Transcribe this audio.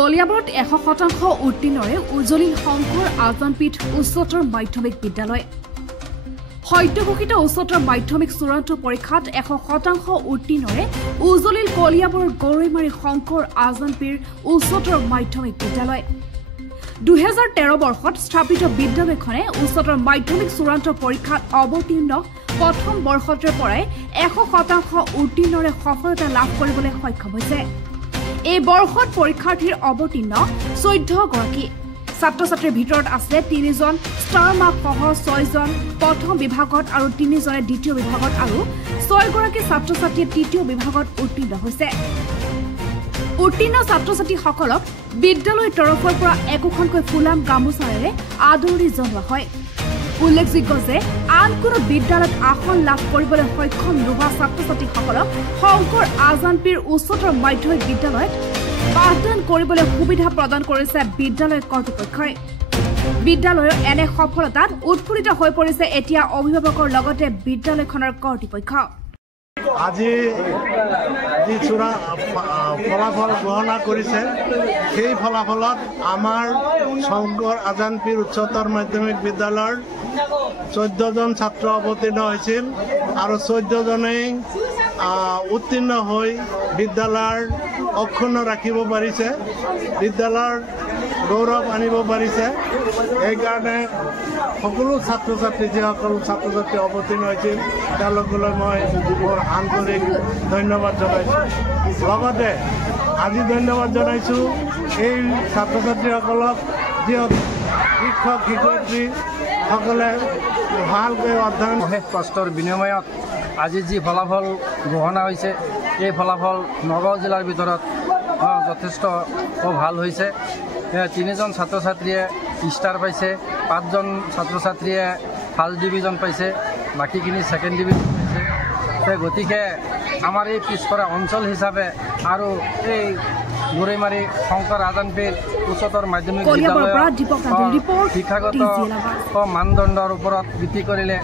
কলিয়াবৰত 100% উত্তীৰ্ণৰে উজলিল শংকৰ আজানপীঠ উচ্চতৰ মাধ্যমিক বিদ্যালয়। সদ্যঘোষিত উচ্চতৰ মাধ্যমিক চূড়ান্ত পৰীক্ষাত 100% উত্তীৰ্ণৰে উজলিল কলিয়াবৰ গৰৈমাৰী শংকৰ আজানপীঠ উচ্চতৰ মাধ্যমিক বিদ্যালয়। 2013 বৰ্ষত স্থাপিত বিদ্যালয়খনে উচ্চতৰ মাধ্যমিক চূড়ান্ত পৰীক্ষাত অৱতীৰ্ণ প্ৰথম বৰ্ষৰ পৰাই 100% উত্তীৰ্ণৰে সফলতা লাভ কৰিবলৈ সক্ষম হৈছে। এই বৰ্ষত পৰীক্ষাৰ্থীৰ অৱতীৰ্ণ 14 গৰাকী ছাত্ৰ ছাত্ৰীৰ ভিতৰত আছে 3 জন ষ্টাৰ মাৰ্ক সহ 6 জন প্ৰথম বিভাগত আৰু 3 জনে দ্বিতীয় বিভাগত আৰু 6 গৰাকী ছাত্ৰ ছাত্ৰীয়ে তৃতীয় বিভাগত উত্তীৰ্ণ হৈছে। উত্তীৰ্ণ ছাত্ৰ ছাত্ৰীসকলক বিদ্যালয়ৰ তৰফৰ পৰা একোখনকৈ ফুলাম গামোচাৰে আদৰণি জনোৱা হয়। উল্লেখযোগ্য যে আন কোনো বিদ্যালয়ত আসন লাভ কৰিবলৈ সক্ষম নোহোৱা ছাত্ৰ ছাত্ৰীসকলক শংকৰ আজানপীঠ উচ্চতৰ মাধ্যমিক বিদ্যালয়ত পাঠদান কৰিবলৈ সুবিধা প্ৰদান কৰিছে বিদ্যালয় কৰ্তৃপক্ষই। বিদ্যালয়ৰ এনে সফলতাত উৎফুল্লিত হৈ পৰিছে এতিয়া অভিভাৱকৰ লগতে বিদ্যালয়খনৰ কৰ্তৃপক্ষ। আজি যি ফলাফল ঘোষণা কৰিছে সেই ফলাফলত আমাৰ শংকৰ আজানপীঠ উচ্চতৰ মাধ্যমিক বিদ্যালয়ৰ 14 জন ছাত্ৰ অৱতীৰ্ণ হৈছিল আৰু 14 জনেই উত্তীৰ্ণ হৈ বিদ্যালয়ৰ অক্ষুণ্ণ ৰাখিব পাৰিছে, বিদ্যালয়ৰ গৌৰৱ আনিব পাৰিছে। সেইকাৰণে সকলো ছাত্ৰ ছাত্ৰী যিসকল ছাত্ৰ ছাত্ৰী অৱতীৰ্ণ হৈছিল তেওঁলোকলৈ মই মোৰ আন্তৰিক ধন্যবাদ জনাইছোঁ। লগতে আজি ধন্যবাদ জনাইছোঁ এই ছাত্ৰ ছাত্ৰীসকলক যি শিক্ষক শিক্ষয়িত্ৰীসকলে ভালকৈ অধ্যয়ন অশেষ কষ্টৰ বিনিময়ত আজি যি ফলাফল ঘোষণা হৈছে এই ফলাফল নগাঁও জিলাৰ ভিতৰত যথেষ্ট ভাল হৈছে। 3 জন ছাত্ৰ ছাত্ৰীয়ে ষ্টাৰ পাইছে, 5 জন ছাত্ৰ ছাত্ৰীয়ে ফাৰ্ষ্ট ডিভিজন পাইছে, বাকীখিনি ছেকেণ্ড ডিভিজন পাইছে। গতিকে আমাৰ এই পিছপৰা অঞ্চল হিচাপে আৰু এই গৰৈমাৰী শংকৰ আজানপীঠ উচ্চতৰ মাধ্যমিক বিদ্যালয়ৰ শিক্ষাগত মানদণ্ডৰ ওপৰত ভিত্তি কৰিলে